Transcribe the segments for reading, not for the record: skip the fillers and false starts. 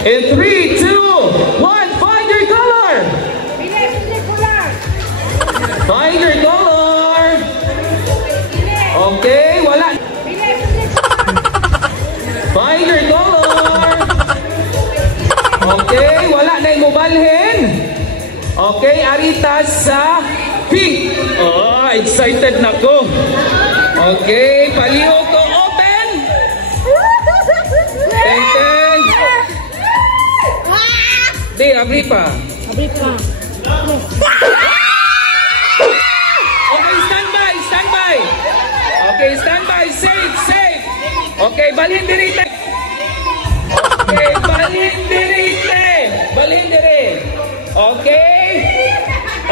In 3, 2, 1, find your color! Find your color! Okay, wala. Find your color! Okay, wala na yung mobalhin. Okay, arita sa pink. Oh, excited na ko. Okay, paliho ko. Open! Teng-teng! Di, abri pa. Abri pa. Okay, stand by, stand by. Okay, stand by, safe, safe. Okay, balhin dirite. Okay, balhin dirite. Balhin dirite. Okay.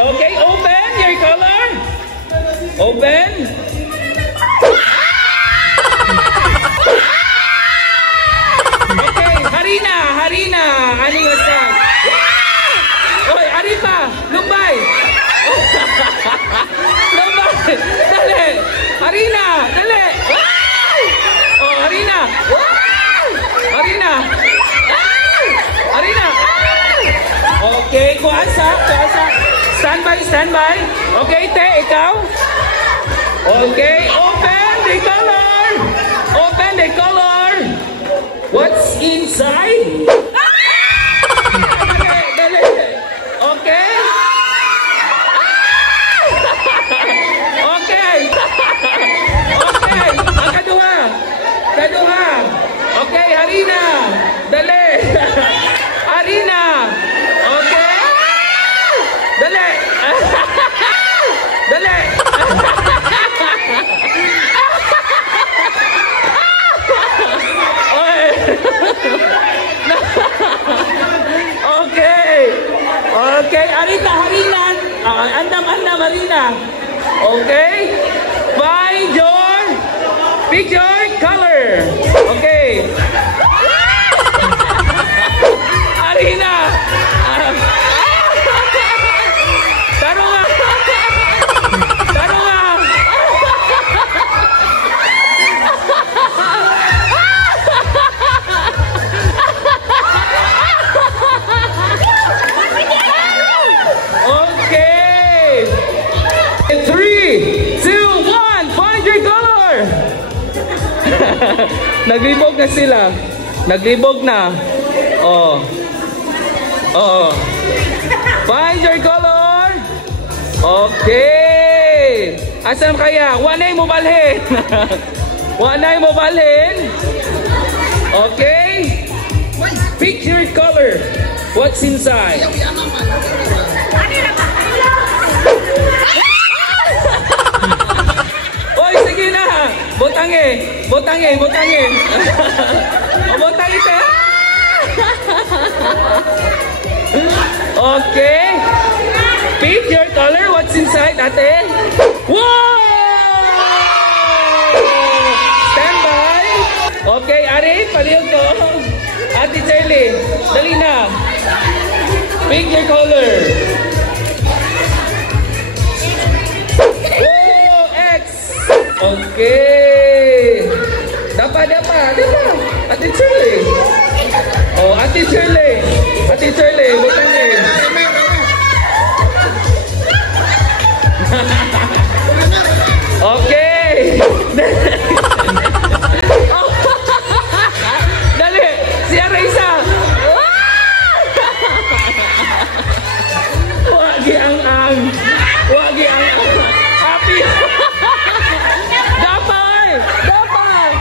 Okay, open your color. Open. Okay, Harina, Harina. Ano yung start? Oy, Aripa, lumbay. Lumbay. Dali. Harina, dali. Oh, Harina. Harina. Harina. Okay, kuasa, kuasa. Stand by, stand by. Okay, te, ikaw. Okay, open the color. Open the color. What's inside? Dali, dali. Okay. Okay. Okay, ang kaduha. Kaduha. Okay, Harina. Dali. Harina. Okay. Dali. Dali. Okay. Okay, Arita, Harina. Andam, andam, Harina. Okay. Find your picture color. Okay. Harina. Tarunga. Tarunga. Okay. 3, 2, 1, find your color. Naglibog na sila. Naglibog na. Oh. Oh. Find your color. Okay. Asan kaya? Wanay mo balhin. Wanay mo balhin. Okay. Pick your color. What's inside? Oy, sige na. Botange. Botange, botange. O, botange ka. Okay. Pick your color. What's inside, ate? Wow! Stand by. Okay, Ari, palihog ko. Ate Charlie, dali na. Pick your color. Oh, X. Okay. Dapa, dapa, dapa. Ate Charlie. Oh, Ate Charlie. Ate Charlie, butang ni. Okay. Dali, si Arisa. Wagi ang. Wagi ang. Happy. Dapat. Dapat.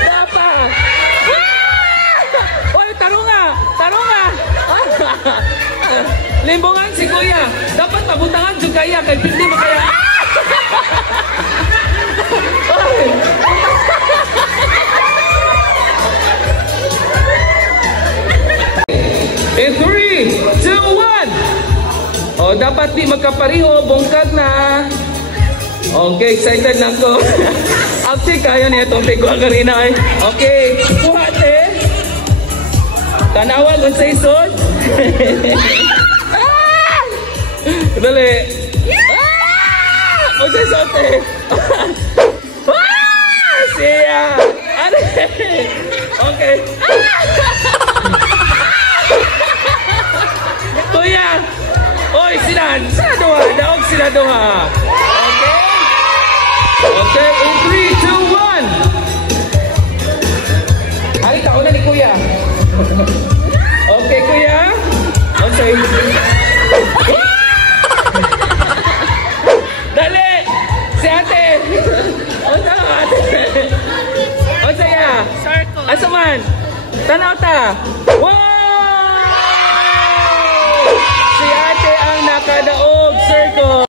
Dapat. Oy, tarunga. Tarunga. Limbongan si Kuya. Dapat pabutangan juga ya kay hindi makaya. In 3, 2, 1. Oh, dapat di magkapariho, bungkag na. Okay, excited na ako. Actually, kaya niya itong tigwa karina eh. Okay, kuhate. Tanawa kung sa isod. Dali. O sa isod eh. Siya. Ano? Okay. sila duha. Okay? Okay, in 3, 2, 1. Ay, kauna ni Kuya. Okay, Kuya. Okay. Dali! Si ate! O sa ate? O saya? Asa man? Tanaw ta! Wow! Si ate ang nakadaog, circle!